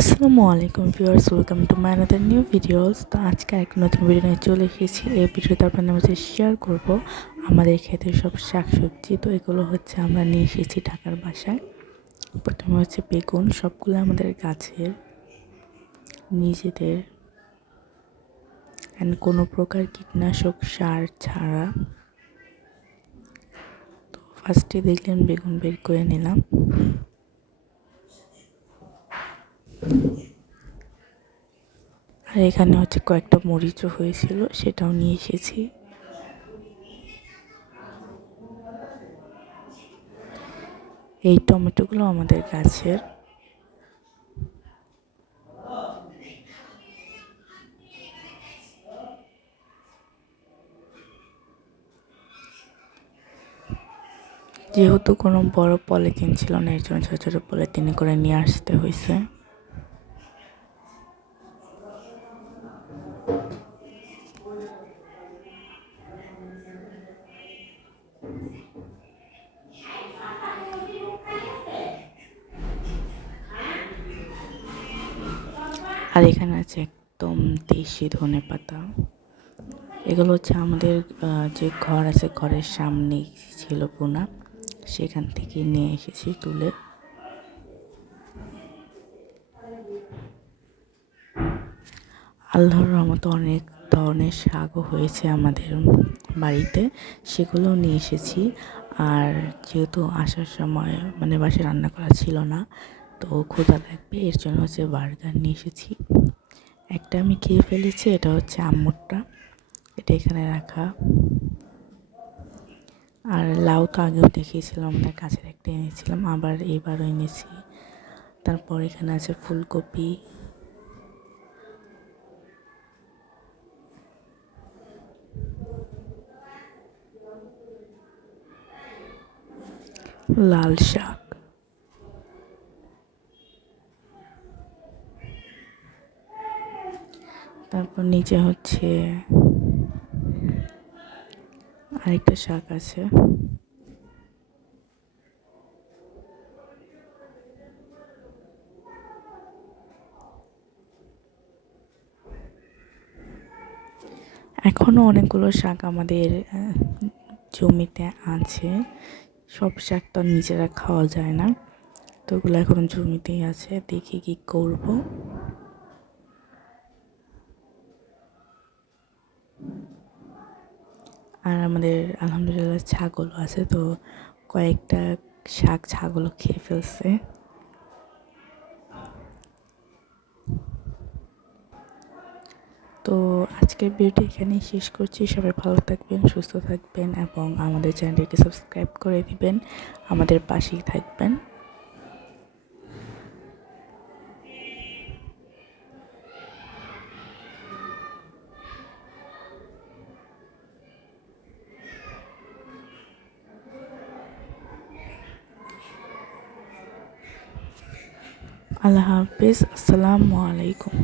আসসালামু আলাইকুম viewers, welcome to my another new videos. তো আজকে এক নতুন ভিডিও নিয়ে চলে এসেছি। এই ভিডিওতে আপনাদের মাঝে শেয়ার করব আমাদের ক্ষেতের সব শাকসবজি। তো এগুলো হচ্ছে আমরা নিয়ে এসেছি ঢাকার বাসায়। প্রথমে হচ্ছে বেগুন, সবগুলো আমাদের গাছের নিজেদের, অ্যান্ড কোনো প্রকার কীটনাশক সার ছাড়া। তো ফার্স্টে দেখলেন বেগুন বের করে নিলাম। আর এখানে হচ্ছে কয়েকটা মরিচও হয়েছিল, সেটাও নিয়ে এসেছি। এই টমেটোগুলো আমাদের গাছের। যেহেতু কোনো বড় পলিথিন ছিল না, এর জন্য ছোটো ছোটো পলিথিনে করে নিয়ে আসতে হয়েছে। আর এখানে আছে একদম দেশি ধনেপাতা। এগুলো হচ্ছে আমাদের যে ঘর আছে, ঘরের সামনেই ছিল বোনা, সেখান থেকে নিয়ে এসেছি তুলে। আল্লাহর রহমতে অনেক ধরনের শাকও হয়েছে আমাদের বাড়িতে, সেগুলোও নিয়ে এসেছি। আর যেহেতু আসার সময় বাসায় রান্না করা ছিল না, তো ক্ষুধা লাগবে, এর জন্য হচ্ছে বার্গার নিয়ে এসেছি। একটা আমি খেয়ে ফেলেছি, এটা হচ্ছে আম্মুরটা, এটা এখানে রাখা। আর লাউ তো আগেও দেখিয়েছিলাম, আমাদের কাছের একটা এনেছিলাম, আবার এবারও এনেছি। তারপর এখানে আছে ফুলকপি, লাল শাক, তারপর নিচে হচ্ছে আরেকটা শাক আছে। এখনও অনেকগুলো শাক আমাদের জমিতে আছে। সব শাক তো নিজেরা খাওয়া যায় না, তো ওগুলো এখন জমিতেই আছে, দেখি কি করব। আর আমাদের আলহামদুলিল্লাহ ছাগলও আছে, তো কয়েকটা শাক ছাগলও খেয়ে ফেলছে। তো আজকের ভিডিওটি এখানেই শেষ করছি। সবাই ভালো থাকবেন, সুস্থ থাকবেন এবং আমাদের চ্যানেলটিকে সাবস্ক্রাইব করে দিবেন, আমাদের পাশেই থাকবেন। আল্লাহ হাফিজ, আসসালামু আলাইকুম।